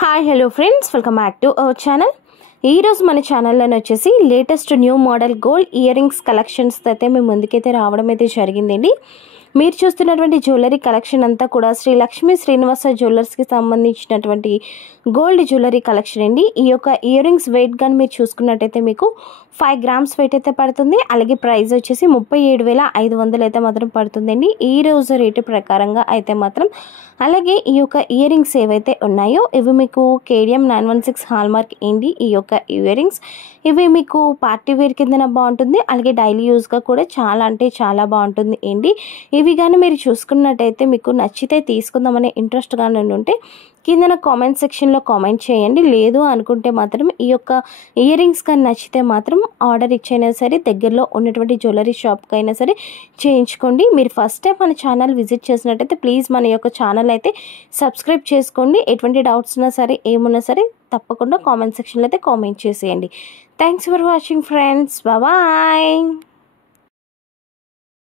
Hi hello friends, welcome back to our channel. ఈరోజు మన ఛానల్లోనే వచ్చేసి latest new model gold ear rings collections అయితే మేము ముందుకైతే రావడం అయితే జరిగిందండి. మీరు చూస్తున్నటువంటి జ్యువెలరీ కలెక్షన్ అంతా కూడా శ్రీ లక్ష్మీ శ్రీనివాస జ్యువెలర్స్కి సంబంధించినటువంటి గోల్డ్ జ్యువెలరీ కలెక్షన్ అండి. ఈ యొక్క ఇయర్ రింగ్స్ వెయిట్ కానీ మీరు చూసుకున్నట్టయితే మీకు 5 గ్రామ్స్ వెయిట్ అయితే పడుతుంది. అలాగే ప్రైస్ వచ్చేసి 37,500 అయితే మాత్రం పడుతుందండి ఈ రోజు రేటు ప్రకారంగా అయితే మాత్రం. అలాగే ఈ యొక్క ఇయర్ రింగ్స్ ఏవైతే ఉన్నాయో ఇవి మీకు కేడిఎం 916 హాల్మార్క్ ఏంటి. ఈ యొక్క ఇయర్ రింగ్స్ ఇవి మీకు పార్టీ వేర్ కిందన బాగుంటుంది, అలాగే డైలీ యూజ్గా కూడా చాలా అంటే చాలా బాగుంటుంది ఏంటి. ఇవి కానీ మీరు చూసుకున్నట్టయితే మీకు నచ్చితే తీసుకుందామనే ఇంట్రెస్ట్ కానీ ఉంటే కిందన కామెంట్ సెక్షన్లో కామెంట్ చేయండి. లేదు అనుకుంటే మాత్రం ఈ యొక్క ఇయర్ రింగ్స్ కానీ నచ్చితే మాత్రం ఆర్డర్ ఇచ్చైనా సరే దగ్గరలో ఉన్నటువంటి జ్యువెలరీ షాప్కి అయినా సరే చేయించుకోండి. మీరు ఫస్ట్ టైం మన ఛానల్ విజిట్ చేసినట్టయితే ప్లీజ్ మన యొక్క ఛానల్ అయితే సబ్స్క్రైబ్ చేసుకోండి. ఎటువంటి డౌట్స్ ఉన్నా సరే ఏమున్నా సరే తప్పకుండా కామెంట్ సెక్షన్లో అయితే కామెంట్ చేసేయండి. Thanks for watching friends, bye.